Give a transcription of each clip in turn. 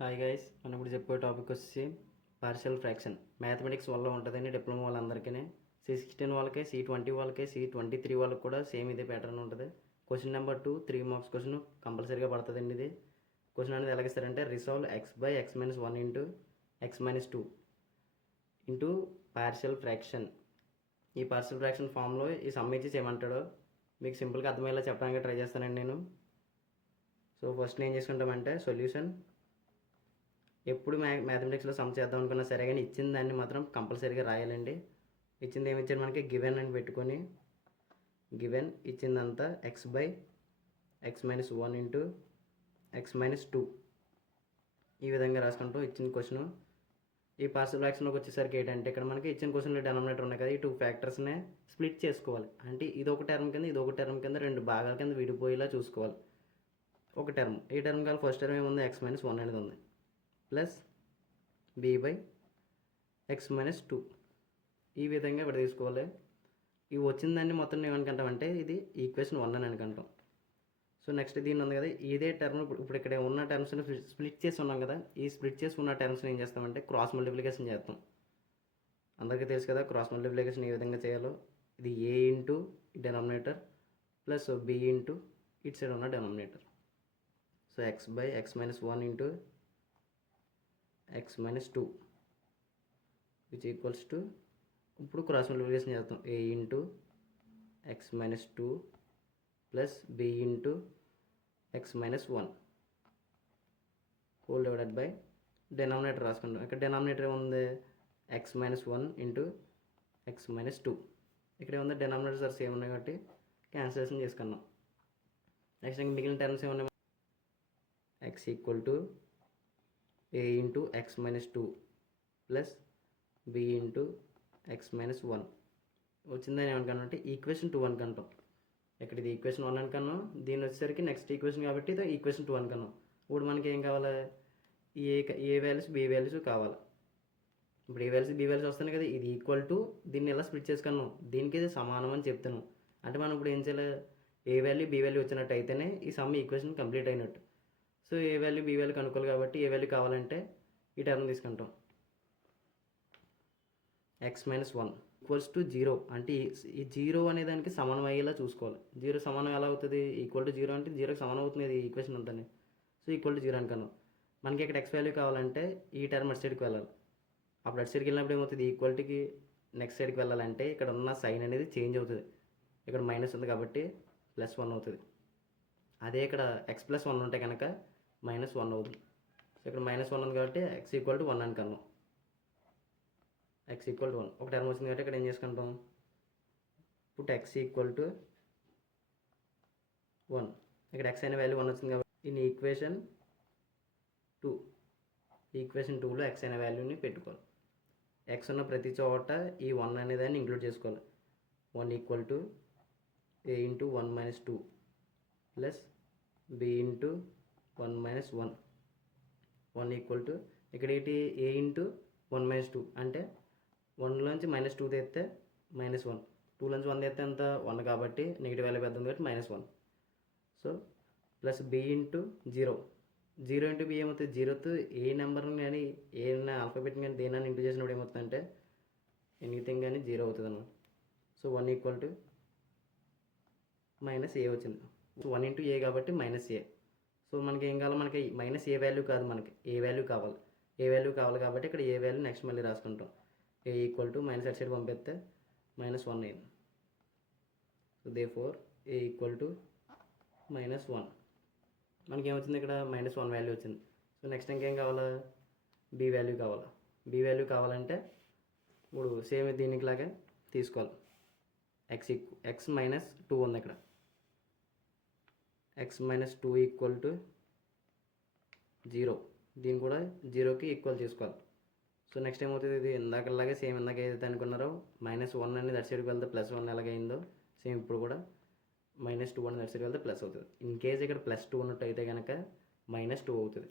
Hi guys, మనం ఇప్పుడు చెప్పే టాపిక్ వచ్చి పార్షియల్ ఫ్రాక్షన్. మ్యాథమెటిక్స్ వల్ల ఉంటుందండి డిప్లొమా వాళ్ళందరికీ. C16 వాళ్ళకి, C20 వాళ్ళకి, C23 వాళ్ళకి కూడా సేమ్ ఇదే ప్యాటర్న్ ఉంటుంది. క్వశ్చన్ నెంబర్ 2 3 మార్క్స్ క్వశ్చన్ కంపల్సరీగా పడుతుందండి. ఇది క్వశ్చన్ అనేది ఎలా ఇస్తారంటే resolve x/x-1 into x-2 into partial fraction. ఈ పార్షియల్ ఫ్రాక్షన్ ఫామ్లో ఈ సమ్ ఇచ్చి చేయమంటాడు. మీకు సింపుల్గా అర్థమయ్యేలా చెప్పడానికి ట్రై చేస్తానండి నేను. సో ఫస్ట్ ఏం చేసుకుంటామంటే సొల్యూషన్. ఎప్పుడు మ్యాథమెటిక్స్లో సమ్ చేద్దాం అనుకున్నా సరే కానీ ఇచ్చిన దాన్ని మాత్రం కంపల్సరీగా రాయాలండి. ఇచ్చింది ఏమి ఇచ్చారు మనకి, గివెన్ అని పెట్టుకొని గివెన్ ఇచ్చిందంతా x/x-1 ఇంటూ x-2 ఈ విధంగా రాసుకుంటూ ఇచ్చిన క్వశ్చన్. ఈ పార్షియల్ ఫ్రాక్షన్లోకి వచ్చేసరికి ఏంటంటే ఇక్కడ మనకి ఇచ్చిన క్వశ్చన్లో డెనామినేటర్ ఉన్నాయి కదా, ఈ 2 ఫ్యాక్టర్స్నే స్ప్లిట్ చేసుకోవాలి. అంటే ఇది ఒక టర్మ్ కింద ఇది ఒక టర్మ్ కింద 2 భాగాల కింద విడిపోయేలా చూసుకోవాలి. ఒక టర్మ్ ఈ టర్మ్ కాదు, ఫస్ట్ టర్మ్ ఏముంది x-1 అనేది ఉంది, ప్లస్ b/x-2 ఈ విధంగా ఇక్కడ తీసుకోవాలి. ఇవి వచ్చిందాన్ని మొత్తం ఏమనుకుంటామంటే ఇది ఈక్వేషన్ 1 అని అనుకుంటాం. సో నెక్స్ట్ దీని ఉంది కదా, ఇదే టర్మ్ ఇప్పుడు ఇక్కడ ఉన్న టర్మ్స్ని స్ప్లిట్ చేసి ఉన్నాం కదా, ఈ స్ప్లిట్ చేసి ఉన్న టర్మ్స్ని ఏం చేస్తామంటే క్రాస్ మల్టిప్లికేషన్ చేస్తాం. అందరికీ తెలుసు కదా క్రాస్ మల్టిప్లికేషన్ ఏ విధంగా చేయాలో. ఇది a into denominator plus b into ఇటు సైడ్ ఉన్న denominator. So x/x-1 into x-2 which equals to, ఇప్పుడు క్రాస్ మల్టిప్లికేషన్ చేస్తాం, a into x-2 plus b into x-1 whole divided by denominator రాసుకుంటాం. ఇక్కడ డెనామినేటర్ ఏముంది x-1 ఇంటూ x-2. ఇక్కడ ఏముంది denominator sir same ఉన్నాయి కాబట్టి క్యాన్సిలేషన్ చేసుకున్నాం. నెక్స్ట్ ఇంకా మిగిలిన టర్మ్స్ ఏమన్నా x equal to a into x-2 plus b into x-1 వచ్చిందని ఏమనుకున్నాం అంటే ఈక్వేషన్ 2 అనుకుంటాం. ఇక్కడ ఇది ఈక్వేషన్ 1 అనుకున్నాం, దీని వచ్చేసరికి నెక్స్ట్ ఈక్వేషన్ కాబట్టి ఇది ఈక్వేషన్ 2 అనుకున్నాం. ఇప్పుడు మనకి ఏం కావాలి, ఏ వాల్యూస్ బి వాల్యూస్ కావాలి. ఇప్పుడు ఏ వాల్యూస్ బి వాల్యూస్ వస్తున్నాయి కదా, ఇది ఈక్వల్ టు దీన్ని ఎలా స్ప్లిట్ చేసుకున్నాం, దీనికి ఇది సమానం అని చెప్తాను. అంటే మనం ఇప్పుడు ఏం చేయాలి, ఏ వాల్యూ బి వాల్యూ వచ్చినట్టు అయితేనే ఈ సమ్ ఈక్వేషన్ కంప్లీట్ అయినట్టు. సో ఏ వాల్యూ బి వాల్యూ కనుక్కోవాలి కాబట్టి ఏ వాల్యూ కావాలంటే ఈ టర్మ్ తీసుకుంటాం, x-1 ఈక్వల్స్ టు 0. అంటే ఈ 0 అనే దానికి సమానం అయ్యేలా చూసుకోవాలి. 0 సమానం ఎలా అవుతుంది, ఈక్వల్ టు 0 అంటే 0కి సమానం అవుతుంది ఇది ఈక్వేషన్ అంతానే. సో ఈక్వల్ టు 0 అనుకున్నాం. మనకి ఇక్కడ x వాల్యూ కావాలంటే ఈ టర్మ్ అటు సైడ్కి వెళ్ళాలి. అప్పుడు అటు సైడ్కి వెళ్ళినప్పుడు ఏమవుతుంది, ఈక్వాలిటీకి నెక్స్ట్ సైడ్కి వెళ్ళాలంటే ఇక్కడ ఉన్న సైన్ అనేది చేంజ్ అవుతుంది. ఇక్కడ మైనస్ ఉంది కాబట్టి +1 అవుతుంది. అదే ఇక్కడ x+1 ఉంటే కనుక -1 అవుతుంది. సో ఇక్కడ -1 ఉంది కాబట్టి x ఈక్వల్ టు 1 అనుకున్నాం. x ఈక్వల్ టు 1 ఒక టర్మ్ వచ్చింది కాబట్టి ఇక్కడ ఏం చేసుకుంటాం, ఇప్పుడు x ఈక్వల్ టు 1. ఇక్కడ x అనే వాల్యూ 1 వచ్చింది కాబట్టి ఇన్ ఈక్వేషన్ 2 2లో x అనే వాల్యూని పెట్టుకోవాలి. x ఉన్న ప్రతి చోట ఈ 1 అనే దాన్ని ఇంక్లూడ్ చేసుకోవాలి. 1 equal to a into 1 - 2 plus b into 1 - 1. 1 equal to ఇక్కడ ఏంటి a ఇంటూ 1 - 2 అంటే 1లోంచి -2 తెస్తే -1, 2లోంచి 1 తెస్తే అంత 1 కాబట్టి నెగిటివ్ వాల్యూ పెద్దది కాబట్టి -1. So plus b into 0 into b ఏమవుతుంది, 0తో ఏ నెంబర్ని కానీ ఏ ఆల్ఫాబెట్ని కానీ దేని ఇంటూ చేసినప్పుడు ఏమవుతుందంటే ఎనీథింగ్ కానీ 0 అవుతుంది అన్నమాట. సో 1 ఈక్వల్ టు -a వచ్చింది. 1 ఇంటూ a కాబట్టి -a. సో మనకి ఏం కావాలి, మనకి -a వాల్యూ కాదు, మనకి ఏ వాల్యూ కావాలి. ఏ వాల్యూ కావాలి కాబట్టి ఇక్కడ ఏ వాల్యూ నెక్స్ట్ మళ్ళీ రాసుకుంటాం. a ఈక్వల్ టు మైనస్ అటు సైడ్ పంపిస్తే -1 అయింది. So therefore a equal to -1. మనకి ఏమొచ్చింది ఇక్కడ -1 వాల్యూ వచ్చింది. సో నెక్స్ట్ ఇంకేం కావాలా, b వాల్యూ కావాలా. b వాల్యూ కావాలంటే ఇప్పుడు సేమ్ దీనికి లాగా తీసుకోవాలి. x-2 ఉంది ఇక్కడ, x-2 ఈక్వల్ టు 0. దీన్ని కూడా 0కి ఈక్వల్ చేసుకోవాలి. సో నెక్స్ట్ ఏమవుతుంది, ఇది ఇందాకలాగే సేమ్ ఇందాక ఏదైతే అనుకున్నారో -1 అనేది అటు సైడ్కి వెళ్తే +1 ఎలాగైందో సేమ్ ఇప్పుడు కూడా -2 అనేది అటు సైడ్కి వెళ్తే ప్లస్ అవుతుంది. ఇన్ కేస్ ఇక్కడ +2 ఉన్నట్టు అయితే కనుక -2 అవుతుంది.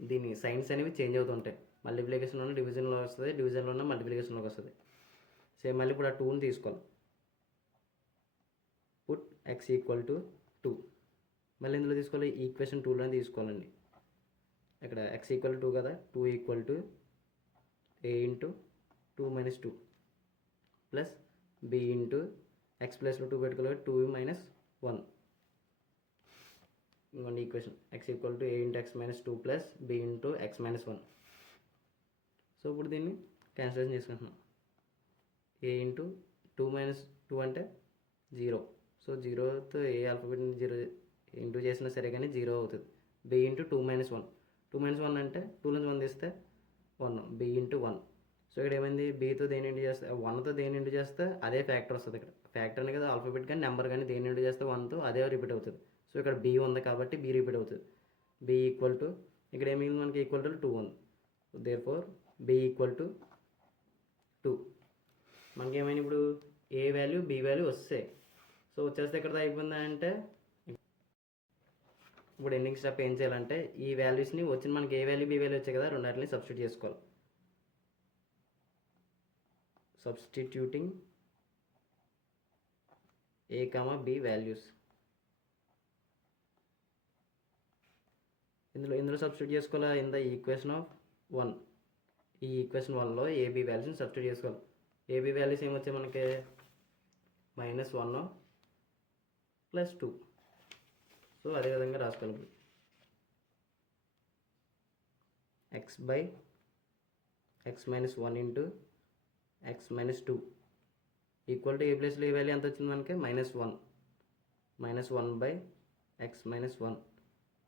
దీని సైన్స్ అనేవి చేంజ్ అవుతుంటాయి. మల్టిప్లికేషన్లో ఉన్న డివిజన్లో వస్తుంది, డివిజన్లో ఉన్న మల్టిప్లికేషన్లోకి వస్తుంది. సేమ్ మళ్ళీ ఇప్పుడు ఆ 2ని తీసుకోవాలి. పుట్ x ఈక్వల్ టు 2 మళ్ళీ ఇందులో తీసుకోవాలి, ఈక్వేషన్ 2లోనే తీసుకోవాలండి. ఇక్కడ ఎక్స్ ఈక్వల్ 2 కదా, 2 equal to A into 2 minus 2 plus B into x ప్లస్లో 2 పెట్టుకోవాలి 2 మైనస్ 1. ఇంకొన్ని equation x equal to A into X minus 2 plus B into X minus 1. So ఇప్పుడు దీన్ని క్యాన్సిలేషన్ చేసుకుంటున్నాం. ఏ ఇంటూ 2 మైనస్ 2 అంటే 0. సో 0తో ఏ ఆల్ఫాబెట్ని 0 ఇంటూ చేసినా సరే కానీ 0 అవుతుంది. B into 2 minus 1. 2 మైనస్ 1 అంటే 2 నుంచి 1 తీస్తే 1. B into 1. సో ఇక్కడ ఏమైంది, బీతో దేని ఇంటూ చేస్తే 1తో దేని ఇంటూ చేస్తే అదే ఫ్యాక్టర్ వస్తుంది. ఇక్కడ ఫ్యాక్టర్ అని కదా ఆల్ఫాబెట్ కానీ నెంబర్ కానీ దేని ఇంటూ చేస్తే 1తో అదే రిపీట్ అవుతుంది. సో ఇక్కడ బి ఉంది కాబట్టి బి రిపీట్ అవుతుంది. బి ఈక్వల్ టు ఇక్కడ ఏమైంది మనకి ఈక్వల్ టు 2 ఉంది. Therefore b equal to 2. మనకి ఏమైనా ఇప్పుడు ఏ వాల్యూ బి వాల్యూ వస్తాయి. సో వచ్చేస్తే ఇక్కడ అయిపోయిందా అంటే ఇప్పుడు ఎండింగ్ స్టెప్ ఏం చేయాలంటే ఈ వాల్యూస్ని వచ్చిన మనకి ఏ వాల్యూ బి వాల్యూ వచ్చాయి కదా, రెండాటిని సబ్స్టిట్యూట్ చేసుకోవాలి. Substituting A comma B values. ఇందులో సబ్స్టిట్యూట్ చేసుకోవాలి ఇన్ ద ఈక్వేషన్ ఆఫ్ 1. ఈ ఈక్వేషన్ 1లో ఏబీ వాల్యూస్ని సబ్స్టిట్యూట్ చేసుకోవాలి. ఏబీ వాల్యూస్ ఏమొచ్చాయి మనకి -1 ప్లస్ 2. సో అదేవిధంగా రాసుకోవాలి. X by X minus 1 into X minus 2 equal to A ప్లేస్లో ఏ వాల్యూ ఎంత వచ్చింది మనకి -1. -1 by X minus 1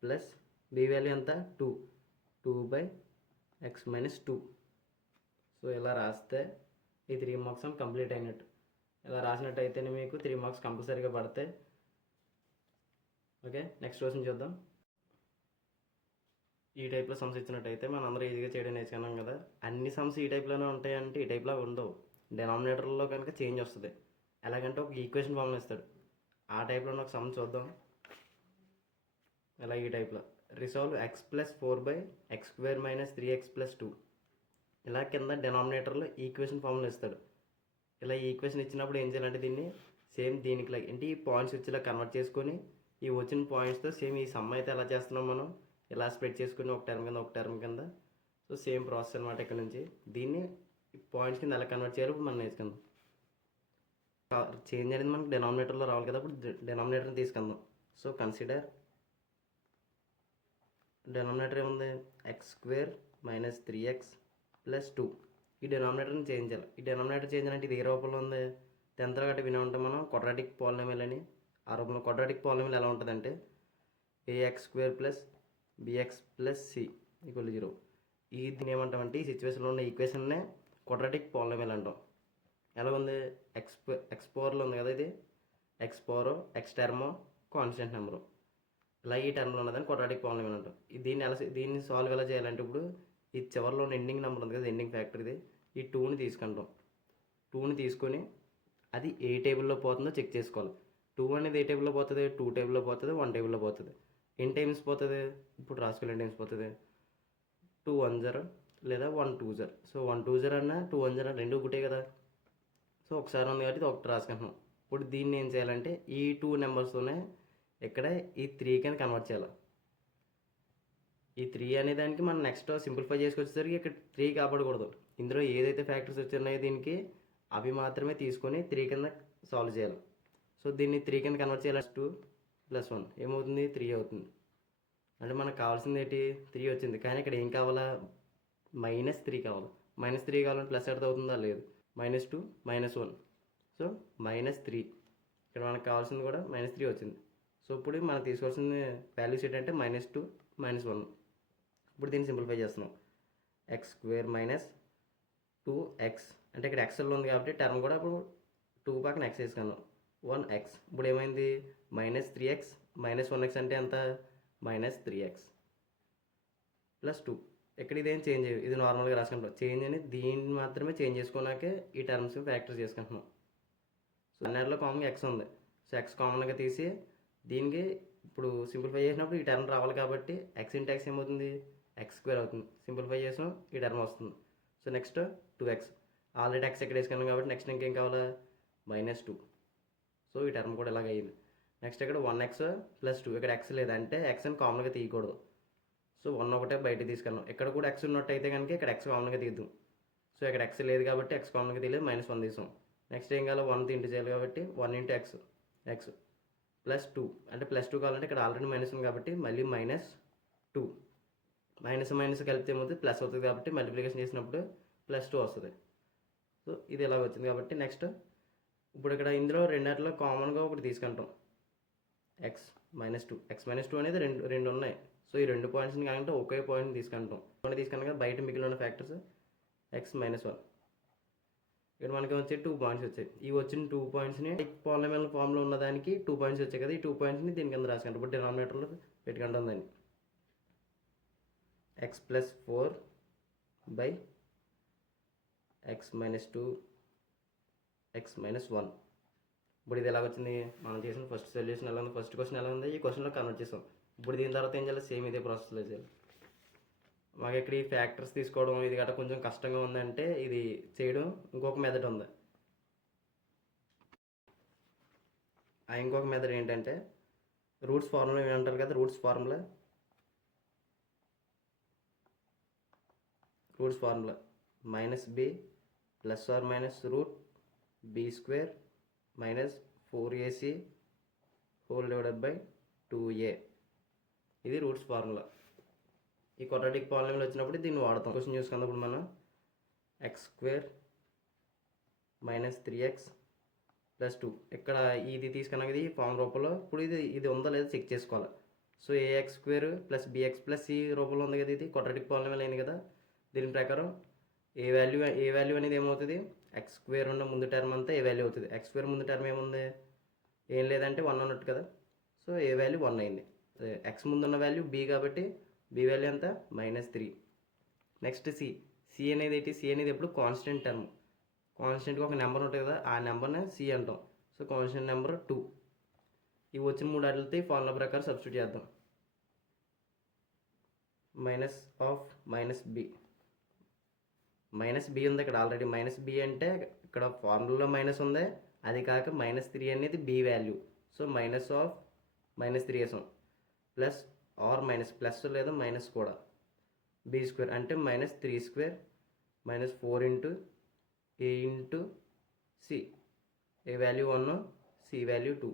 plus B value ఎంత 2 బై ఎక్స్ మైనస్ 2. సో ఇలా రాస్తే ఈ 3 మార్క్స్ కంప్లీట్ అయినట్టు. ఇలా రాసినట్టయితేనే మీకు 3 మార్క్స్ కంపల్సరీగా పడతాయి. ఓకే, నెక్స్ట్ క్వశ్చన్ చూద్దాం. ఈ టైప్లో సమ్స్ ఇచ్చినట్టయితే మనం అందరూ ఈజీగా చేయడం నేర్చుకున్నాం కదా. అన్ని సమ్స్ ఈ టైప్లోనే ఉంటాయంటే ఈ టైప్లో ఉండవు. డెనామినేటర్లో కనుక చేంజ్ వస్తుంది. ఎలాగంటే ఒక ఈక్వేషన్ ఫామ్లో ఇస్తాడు, ఆ టైప్లో ఒక సమ్ చూద్దాం. ఇలా ఈ టైప్లో resolve X plus 4 by X square minus 3x plus 2. ఇలా కింద డెనామినేటర్లో ఈక్వేషన్ ఫామ్లో ఇస్తాడు. ఇలా ఈ ఈక్వేషన్ ఇచ్చినప్పుడు ఏం చేయాలంటే దీన్ని సేమ్ దీనికి ఏంటి ఈ పాయింట్స్ వచ్చేలా కన్వర్ట్ చేసుకొని ఈ వచ్చిన పాయింట్స్తో సేమ్ ఈ సమ్ అయితే ఎలా చేస్తున్నాం మనం ఇలా స్ప్రెడ్ చేసుకుని ఒక టర్మ్ కింద. సో సేమ్ ప్రాసెస్ అనమాట. ఇక్కడ నుంచి దీన్ని పాయింట్స్ కింద ఎలా కన్వర్ట్ చేయాలి ఇప్పుడు మనం నేర్చుకుందాం. చేంజ్ అనేది మనకి డెనామినేటర్లో రావాలి కదా, ఇప్పుడు డెనామినేటర్ని తీసుకుందాం. సో కన్సిడర్ డెనామినేటర్ ఏముంది X square minus 3x plus 2. ఈ డెనామినేటర్ని చేంజ్ చేయాలి. ఈ డెనామినేటర్ చేంజ్ అంటే ఇది ఏ రూపంలో ఉంది, 10th గట్టి వినే ఉంటాం మనం క్వాడ్రాటిక్ పాలినామియల్ అని. ఆ రూపంలో క్వాడ్రాటిక్ పాలినామియల్ ఎలా ఉంటుందంటే ax square plus bx plus c equal 0. ఈ దీన్ని ఏమంటామంటే ఈ సిచ్యువేషన్లో ఉన్న ఈక్వేషన్నే క్వాడ్రాటిక్ పాలినామియల్ అంటాం. ఎలా ఉంది ఎక్స్ పవర్లో ఉంది కదా, ఇది X power X term constant number. ఇలా ఈ టర్మ్లో ఉన్నదని క్వాడ్రాటిక్ పాలినామియల్ అంటాం. దీన్ని సాల్వ్ ఎలా చేయాలంటే ఇప్పుడు ఈ చివరిలో ఉన్న ఎండింగ్ నెంబర్ ఉంది కదా, ఎండింగ్ ఫ్యాక్టర్ ఇది. ఈ 2ని తీసుకుంటాం. 2ని తీసుకొని అది ఏ టేబుల్లో పోతుందో చెక్ చేసుకోవాలి. 2 అనేది ఏ టేబుల్లో పోతుంది, 2 టేబుల్లో పోతుంది, 1 టేబుల్లో పోతుంది. ఎన్ని టైమ్స్ పోతుంది ఇప్పుడు రాసుకోవాలి. ఎన్ని టైమ్స్ పోతుంది 2 1 0 లేదా 1 2 0. సో 1 2 0 అన్న 2 1 0 రెండు ఒకటే కదా. సో ఒకసారి ఉంది కాబట్టి ఒకటి రాసుకుంటున్నాం. ఇప్పుడు దీన్ని ఏం చేయాలంటే ఈ 2 నెంబర్స్తోనే ఇక్కడ ఈ 3 కింద కన్వర్ట్ చేయాలి. ఈ 3 అనే దానికి మనం నెక్స్ట్ సింప్లిఫై చేసుకొచ్చేసరికి ఇక్కడ 3 కాపాడకూడదు. ఇందులో ఏదైతే ఫ్యాక్టర్స్ వచ్చినాయో దీనికి అవి మాత్రమే తీసుకొని 3 కింద సాల్వ్ చేయాలి. సో దీన్ని 3 కింద కన్వర్ట్ చేయాలి. 2 + 1 ఏమవుతుంది 3 అవుతుంది. అంటే మనకు కావాల్సింది ఏంటి 3 వచ్చింది, కానీ ఇక్కడ ఏం కావాలా -3 కావాలి. -3 కావాలంటే ప్లస్ ఎడ్ అవుతుందా లేదు, -2 -1. సో -3 ఇక్కడ మనకు కావాల్సింది కూడా -3 వచ్చింది. సో ఇప్పుడు మనకు తీసుకోవాల్సిన వాల్యూస్ ఏంటంటే -2 -1. ఇప్పుడు దీన్ని సింప్లిఫై చేస్తున్నాం. ఎక్స్ స్క్వేర్ మైనస్ 2x అంటే ఇక్కడ ఎక్స్ఎల్ ఉంది కాబట్టి టర్మ్ కూడా ఇప్పుడు 2 పక్కన ఎక్స్ వేసుకున్నాం 1x. ఇప్పుడు ఏమైంది -3x -1x అంటే ఎంత -3x ప్లస్ 2. ఇక్కడ ఇదేం చేంజ్ అయ్యి ఇది నార్మల్గా రాసుకుంటాం. చేంజ్ అని దీన్ని మాత్రమే చేంజ్ చేసుకున్నాకే ఈ టర్మ్స్ ఫ్యాక్టర్స్ చేసుకుంటున్నాం. సో అన్నిటిలో కామన్గా ఎక్స్ ఉంది. సో ఎక్స్ కామన్గా తీసి దీనికి ఇప్పుడు సింప్లిఫై చేసినప్పుడు ఈ టర్మ్ రావాలి కాబట్టి ఎక్స్ ఇంటూ ఎక్స్ ఏమవుతుంది ఎక్స్ స్క్వేర్ అవుతుంది. సింప్లిఫై చేసాం ఈ టర్మ్ వస్తుంది. So next 2x already X ఎక్కడ వేసుకున్నాం కాబట్టి నెక్స్ట్ ఇంకేం కావాలా -2. సో ఈ టర్మ్ కూడా ఇలాగ అయ్యింది. నెక్స్ట్ ఇక్కడ 1x + 2 ఇక్కడ ఎక్స్ లేదంటే ఎక్స్ అని కామన్గా తీయకూడదు. సో 1 ఒకటే బయట తీసుకున్నాం. ఇక్కడ కూడా ఎక్స్ ఉన్నట్టు అయితే కనుక ఇక్కడ ఎక్స్ కామన్గా తీద్దాం. సో ఇక్కడ ఎక్స్ లేదు కాబట్టి ఎక్స్ కామన్గా తీయలేదు, -1 తీసాం. నెక్స్ట్ ఏం కావాలి, 1 ఇంటూ చేయాలి కాబట్టి 1 ఇంటూ ఎక్స్ ఎక్స్ +2 అంటే +2 కావాలంటే ఇక్కడ ఆల్రెడీ మైనస్ ఉంది కాబట్టి మళ్ళీ -2 మైనస్ మైనస్ కలిపితే ఏమవుతుంది ప్లస్ అవుతుంది కాబట్టి మల్టిప్లికేషన్ చేసినప్పుడు +2 వస్తుంది. సో ఇది ఇలా వచ్చింది కాబట్టి నెక్స్ట్ ఇప్పుడు ఇక్కడ ఇందులో రెండిట్లో కామన్గా ఒకటి తీసుకుంటాం, x-2 అనేది రెండు ఉన్నాయి. సో ఈ రెండు పాయింట్స్ని కాకుండా ఒకే పాయింట్ని తీసుకుంటాం. తీసుకున్నాక బయట మిగిలిన ఉన్న ఫ్యాక్టర్స్ x-1. ఇక్కడ మనకి వచ్చే 2 పాయింట్స్ వచ్చాయి. ఈ వచ్చిన 2 పాయింట్స్ని పాలినామియల్ ఫామ్లో ఉన్నదానికి 2 పాయింట్స్ వచ్చాయి కదా, ఈ 2 పాయింట్స్ని దీని కింద రాసుకుంటాం. ఇప్పుడు డినామినేటర్లో పెట్టుకుంటాం దాన్ని x+4 బై x-2 x-1. ఇప్పుడు ఇది ఎలా వచ్చింది, మనం చేసిన ఫస్ట్ సొల్యూషన్ ఎలా ఉంది, ఫస్ట్ క్వశ్చన్ ఎలా ఉంది, ఈ క్వశ్చన్లో కన్వర్ట్ చేసాం. ఇప్పుడు దీని తర్వాత ఏం చేయాలి, సేమ్ ఇదే ప్రాసెస్లో చేయాలి. మాకు ఇక్కడ ఈ ఫ్యాక్టర్స్ తీసుకోవడం ఇది గట్రా కొంచెం కష్టంగా ఉందంటే ఇది చేయడం ఇంకొక మెథడ్ ఉంది. ఆ ఇంకొక మెథడ్ ఏంటంటే రూట్స్ ఫార్ములా ఏమంటారు కదా, roots formula -b ± (b² - 4ac / 2a). ఇది రూట్స్ ఫార్ములా. ఈ క్వాడ్రాటిక్ పాలినామియల్ వచ్చినప్పుడు దీన్ని వాడతాం. క్వశ్చన్ చూసుకున్నప్పుడు మనం x² - 3x + 2 ఇక్కడ ఇది తీసుకున్నాక ఇది ఫార్మ్ రూపంలో ఇప్పుడు ఇది ఉందో లేదో చెక్ చేసుకోవాలి. సో ax² + bx + c రూపంలో ఉంది కదా, ఇది క్వాడ్రాటిక్ పాలినామియల్ అయింది కదా. దీని ప్రకారం ఏ వాల్యూ అనేది ఏమవుతుంది, x² ఉన్న ముందు టర్మ్ అంతా ఏ వాల్యూ అవుతుంది. x² ముందు టర్మ్ ఏముంది, ఏం లేదంటే 1 అన్నట్టు కదా. సో ఏ వాల్యూ 1 అయింది. x ముందున్న వాల్యూ b కాబట్టి b వాల్యూ ఎంత -3. నెక్స్ట్ c అనేది ఏంటి, c అనేది ఎప్పుడు కాన్స్టెంట్ టర్మ్. కాన్స్టెంట్గా ఒక నెంబర్ ఉంటుంది కదా, ఆ నెంబర్ని c అంటాం. So constant number 2. ఇవి వచ్చిన 3 వాటితో ఈ ఫార్ములా ప్రకారం సబ్స్టిట్యూట్ చేద్దాం. -b ఉంది ఇక్కడ ఆల్రెడీ. -b అంటే ఇక్కడ ఫార్ములాలో మైనస్ ఉంది, అది కాక -3 అనేది b వాల్యూ. సో -3 వేసాం. ప్లస్ ఆర్ మైనస్, ప్లస్ లేదా మైనస్ కూడా b² అంటే -3² - 4 into a into c. A value 1, c value 2.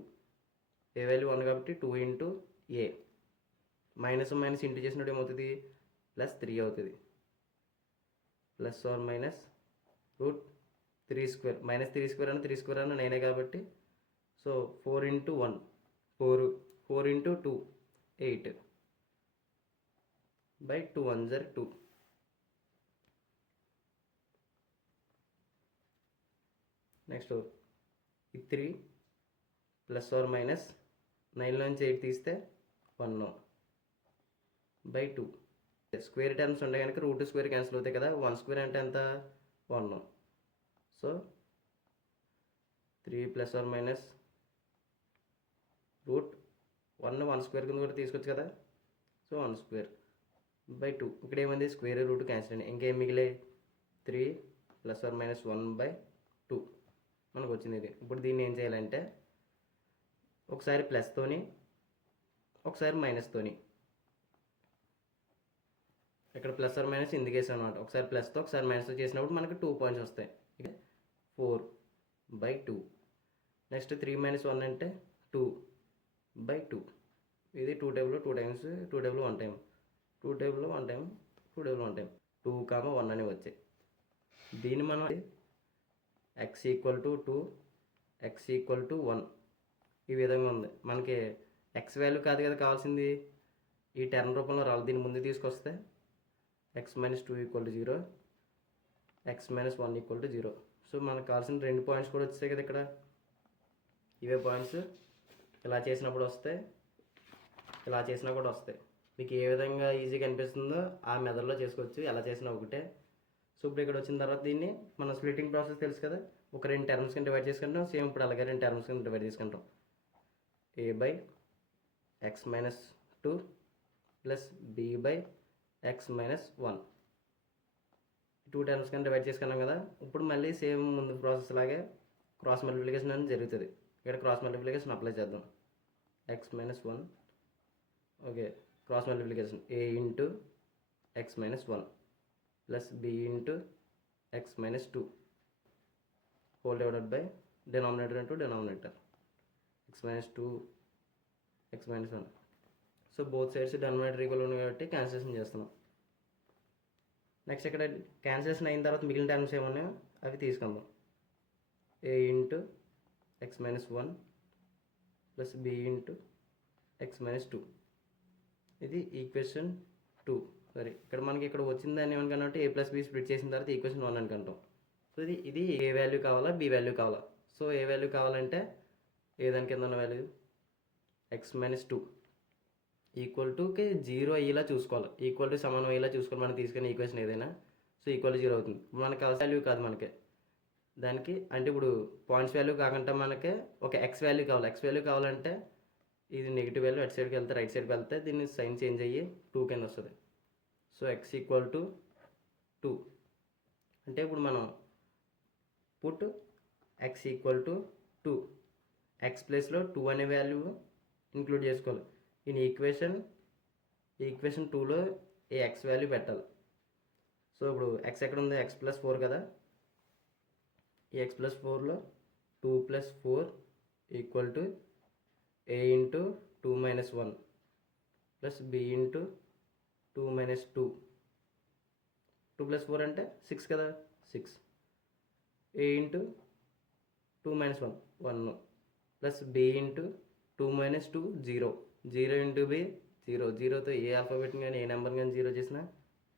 A value 1 కాబట్టి 2 ఇంటూ a. మైనస్ ఇంటూ చేసినప్పుడు ఏమవుతుంది, +3 అవుతుంది. ప్లస్ ఆర్ మైనస్ √3² -3² అని 3² అని 9 కాబట్టి so 4 into 1 4 into 2 8 by 2 1 = 2. Next ఈ 3 ప్లస్ ఆర్ మైనస్ 9లోంచి 8 తీస్తే 1 బై 2. స్క్వేర్ టర్మ్స్ ఉండే కనుక √2² క్యాన్సిల్ అవుతాయి కదా. 1² అంటే ఎంత, 1. సో 3 ప్లస్ ఆర్ మైనస్ √1 కింద కూడా తీసుకోవచ్చు కదా. So 1² by 2. ఇక్కడ ఏమైంది, స్క్వేర్ రూట్ క్యాన్సిల్ అయింది. ఇంకేం మిగిలే 3 ప్లస్ ఆర్ మైనస్ 1/2 మనకు వచ్చింది ఇది. ఇప్పుడు దీన్ని ఏం చేయాలంటే ఒకసారి ప్లస్తోని ఒకసారి మైనస్తోని, ఇక్కడ ప్లస్ ఆర్ మైనస్ ఇందుకు వేసాం అనమాట. ఒకసారి ప్లస్తో ఒకసారి మైనస్తో చేసినప్పుడు మనకు 2 పాయింట్స్ వస్తాయి. 4/2. నెక్స్ట్ 3 - 1 అంటే 2/2. ఇది 2 టేబుల్లో 2 టైమ్స్ 2 టేబుల్లో 1 టైం 2 టేబుల్లో 1 టైం 2 టేబుల్లో 1 టైం 2, 1 అని వచ్చాయి. దీన్ని మనం x = 2 x = 1 ఈ విధంగా ఉంది. మనకి x వాల్యూ కాదు కదా కావాల్సింది, ఈ టర్మ్ రూపంలో రావాలి. దీన్ని ముందు తీసుకొస్తే x-2 = 0 x-1 = 0. సో మనకు కావాల్సిన 2 పాయింట్స్ కూడా వచ్చాయి కదా ఇక్కడ. ఇవే పాయింట్స్ ఇలా చేసినప్పుడు వస్తాయి, ఇలా చేసినా కూడా వస్తాయి. మీకు ఏ విధంగా ఈజీగా అనిపిస్తుందో ఆ మెథడ్లో చేసుకోవచ్చు, ఎలా చేసినా ఒకటే. సో ఇప్పుడు ఇక్కడ వచ్చిన తర్వాత దీన్ని మనం స్ప్లిట్టింగ్ ప్రాసెస్ తెలుసు కదా, ఒక 2 టర్మ్స్ కింద డివైడ్ చేసుకుంటాం. సేమ్ ఇప్పుడు అలాగే 2 టర్మ్స్ కింద డివైడ్ చేసుకుంటాం. a/x-2 ప్లస్ b/x-1 2 టర్మ్స్ కింద డివైడ్ చేసుకున్నాం కదా. ఇప్పుడు మళ్ళీ సేమ్ ముందు ప్రాసెస్ లాగే క్రాస్ మల్టిప్లికేషన్ అనేది జరుగుతుంది. ఇక్కడ క్రాస్ మల్టిప్లికేషన్ అప్లై చేద్దాం. x-1 okay cross multiplication a into X minus 1 plus B into X minus 2 whole divided by denominator into denominator x minus 2 x minus 1. So both sides denominator equal ఉన్నాయి కాబట్టి cancellation చేస్తున్నాం. Next ఇక్కడ cancellation అయిన తర్వాత మిగిలిన terms ఏమున్నాయో అవి తీసుకుందాం. A into X minus 1 plus B into X minus 2. ఇది ఈక్వేషన్ 2. సరే, ఇక్కడ మనకి ఇక్కడ వచ్చిందని ఏమనుకుంటే ఏ ప్లస్ బి స్ప్లిట్ చేసిన తర్వాత ఈక్వేషన్ 1 అనుకుంటాం. సో ఇది ఏ వాల్యూ కావాలా బి వాల్యూ కావాలా? సో ఏ వాల్యూ కావాలంటే ఏ దాని కింద ఉన్న value X minus 2 equal Tuki 0 అయ్యేలా చూసుకోవాలి. ఈక్వల్ టు సమానం అయ్యేలా చూసుకోవాలి మనం తీసుకునే ఈక్వేషన్ ఏదైనా. సో ఈక్వల్ టు 0 అవుతుంది. మనకు కావాల్సిన వాల్యూ కాదు మనకి దానికి, అంటే ఇప్పుడు పాయింట్స్ వాల్యూ కాకుండా మనకి ఒక ఎక్స్ వాల్యూ కావాలి. ఎక్స్ వాల్యూ కావాలంటే ఇది నెగిటివ్ వాల్యూ అటు సైడ్కి వెళ్తే రైట్ సైడ్కి వెళ్తే దీన్ని సైన్ చేంజ్ అయ్యి 2 కింద వస్తుంది. సో ఎక్స్ ఈక్వల్ టు 2 అంటే ఇప్పుడు మనం put X equal to 2 X ప్లేస్లో 2 అనే వాల్యూ ఇంక్లూడ్ చేసుకోవాలి. ఈ ఈక్వేషన్ 2లో ఏ ఎక్స్ వాల్యూ పెట్టాలి. సో ఇప్పుడు ఎక్స్ ఎక్కడ ఉంది? ఎక్స్ ప్లస్ 4 కదా. ఈ ఎక్స్ ప్లస్ 4లో 2 plus 4 equal to A into 2 minus 1 plus B into 2 minus 2. 2 plus 4 అంటే 6 కదా. 6 A into 2 minus 1 1 plus B into 2 minus 2 0. 0 into B 0. 0తో ఏ ఆల్ఫాబెట్ని కానీ ఏ నెంబర్ని కానీ 0 చేసినా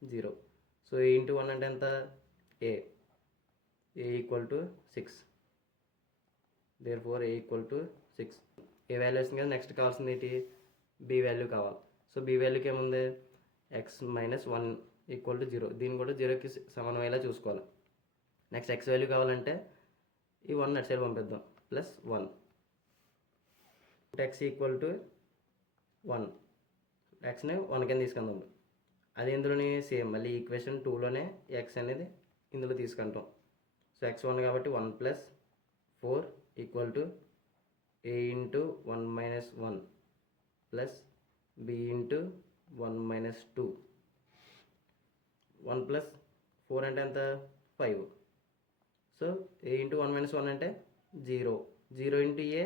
0. సో ఏ ఇంటూ 1 అంటే ఎంత? A equal to 6. Therefore A equal to 6. A value వస్తుంది కదా. నెక్స్ట్ కావాల్సింది ఏంటి? బి వాల్యూ కావాలి. సో బి వాల్యూకి ఏముంది? X minus 1 equal to 0. దీన్ని కూడా 0కి సమానమయ్యేలా చూసుకోవాలి. నెక్స్ట్ ఎక్స్ వాల్యూ కావాలంటే ఈ 1 అటు సైడ్ పంపిద్దాం. Plus 1 X equal to 1. ఎక్స్ని 1 కింద తీసుకుందాం. అది ఇందులోనే సేమ్ మళ్ళీ ఈక్వేషన్ 2లోనే ఎక్స్ అనేది ఇందులో తీసుకుంటాం. సో ఎక్స్ 1 కాబట్టి 1 plus 4 equal to A into 1 minus 1 plus B into 1 minus 2. 1 plus 4 అంటే ఎంత? 5. సో ఏ ఇంటూ 1 మైనస్ 1 అంటే 0. 0 into a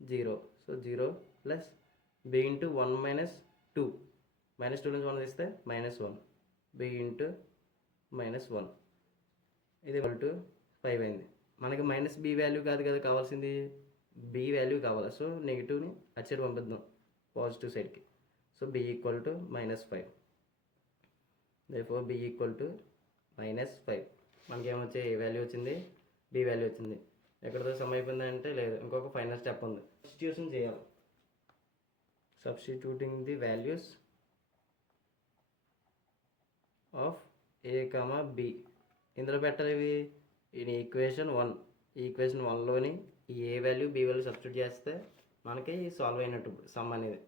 0. So 0 plus B into 1 minus 2. Minus 2 నుంచి 1 తీస్తే మైనస్ 1. బి ఇంటూ మైనస్ 1 ఇది ఈక్వల్ టు 5 అయింది. మనకి మైనస్ బి వాల్యూ కాదు కదా కావాల్సింది, బి వాల్యూ కావాలి. సో నెగిటివ్ని అటు సైడ్ పంపిద్దాం పాజిటివ్ సైడ్కి. So b equal to minus 5. Therefore b equal to minus 5. మనకి ఏమొచ్చాయి? ఏ వాల్యూ వచ్చింది? బి వాల్యూ వచ్చింది. ఎక్కడితో సమ్ అయిపోయింది అంటే లేదు, ఇంకొక ఫైనల్ స్టెప్ ఉంది. సబ్స్టిట్యూషన్ చేయాలి. Substituting the values of a comma b. ఇందులో పెట్టాలి ఇవి ఈ ఈక్వేషన్ 1. ఈ ఈక్వేషన్ 1లోని ఈ ఏ వాల్యూ బి వాల్యూ సబ్స్టిట్యూట్ చేస్తే మనకి సాల్వ్ అయినట్టు సమ్ అనేది.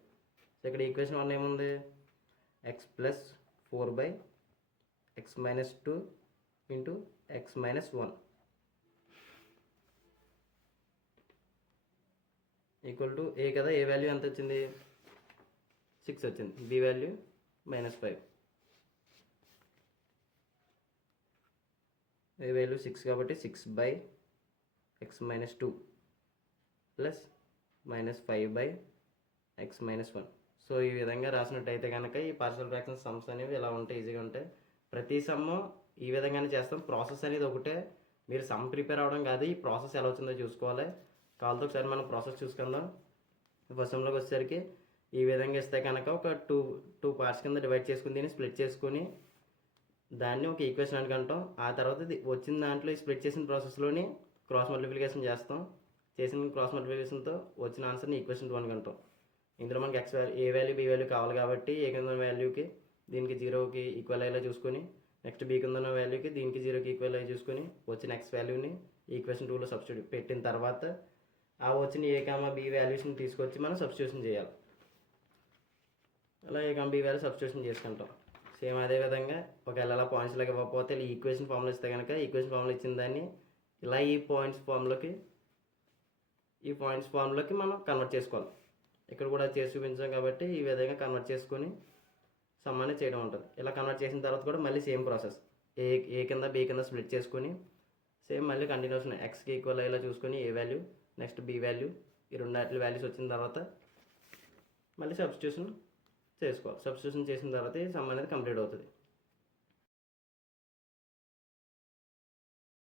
సో ఇక్కడ ఈక్వేషన్ 1 ఏముంది? X plus 4 by X minus 2 into X minus 1 equal to A కదా. ఏ వాల్యూ ఎంత వచ్చింది? 6 వచ్చింది. B value minus 5. A value 6 కాబట్టి 6 by X minus 2 plus minus 5 by X minus 1. So ఈ విధంగా రాసినట్టయితే కనుక ఈ పార్షియల్ ఫ్రాక్షన్ సమ్స్ అనేవి ఎలా ఉంటాయి? ఈజీగా ఉంటాయి. ప్రతి సమ్ ఈ విధంగానే చేస్తాం. ప్రాసెస్ అనేది ఒకటే. మీరు సమ్ ప్రిపేర్ అవ్వడం కాదు, ఈ ప్రాసెస్ ఎలా వచ్చిందో చూసుకోవాలి. కాల్తో ఒకసారి మనం ప్రాసెస్ చూసుకుందాం. ఫస్ట్ సమ్లోకి వచ్చేసరికి ఈ విధంగా ఇస్తే కనుక ఒక టూ పార్ట్స్ కింద డివైడ్ చేసుకుని దీన్ని స్ప్లిట్ చేసుకుని దాన్ని ఒక ఈక్వేషన్ అనుకుంటాం. ఆ తర్వాత వచ్చిన దాంట్లో ఈ స్ప్లిట్ చేసిన ప్రాసెస్లోని క్రాస్ మల్టిప్లికేషన్ చేస్తాం. చేసిన క్రాస్ మల్టిప్లికేషన్తో వచ్చిన ఆన్సర్ని ఈక్వేషన్ 2 అనుకుంటాం. ఇందులో మనకి ఎక్స్ వాల్యూ ఏ వాల్యూ బి వాల్యూ కావాలి కాబట్టి ఏ కింద ఉన్న వాల్యూకి దీనికి 0కి ఈక్వల్ అయ్యేలా చూసుకొని నెక్స్ట్ బి కింద ఉన్న వాల్యూకి దీనికి 0కి ఈక్వల్ అయ్యి చూసుకొని వచ్చిన ఎక్స్ వాల్యూని ఈక్వేషన్ 2లో సబ్స్టిట్యూట్ పెట్టిన తర్వాత ఆ వచ్చిన ఏ కామా బి వాల్యూస్ని తీసుకొచ్చి మనం సబ్స్టిట్యూషన్ చేయాలి. అలా ఏ కామా బి వాల్యూ సబ్స్టిట్యూషన్ చేసుకుంటాం. సేమ్ అదేవిధంగా ఒకవేళ అలా పాయింట్స్ లాగా ఇవ్వకపోతే ఈ ఈక్వేషన్ ఫామ్లో ఇస్తే కనుక ఈక్వేషన్ ఫామ్లో ఇచ్చిన దాన్ని ఇలా ఈ పాయింట్స్ ఫామ్లోకి మనం కన్వర్ట్ చేసుకోవాలి. ఇక్కడ కూడా చేసి చూపించాం కాబట్టి ఈ విధంగా కన్వర్ట్ చేసుకొని సమ్ అనేది చేయడం ఉంటుంది. ఇలా కన్వర్ట్ చేసిన తర్వాత కూడా మళ్ళీ సేమ్ ప్రాసెస్, ఏ కింద బి కింద స్ప్లిట్ చేసుకొని సేమ్ మళ్ళీ కంటిన్యూషన్ ఎక్స్కి ఈక్వల్ అయ్యేలా చూసుకొని ఏ వాల్యూ నెక్స్ట్ బి వాల్యూ ఈ రెండాటి వాల్యూస్ వచ్చిన తర్వాత మళ్ళీ సబ్స్టిట్యూషన్ చేసుకోవాలి. సబ్స్టిట్యూషన్ చేసిన తర్వాత ఈ సమ్ అనేది కంప్లీట్ అవుతుంది.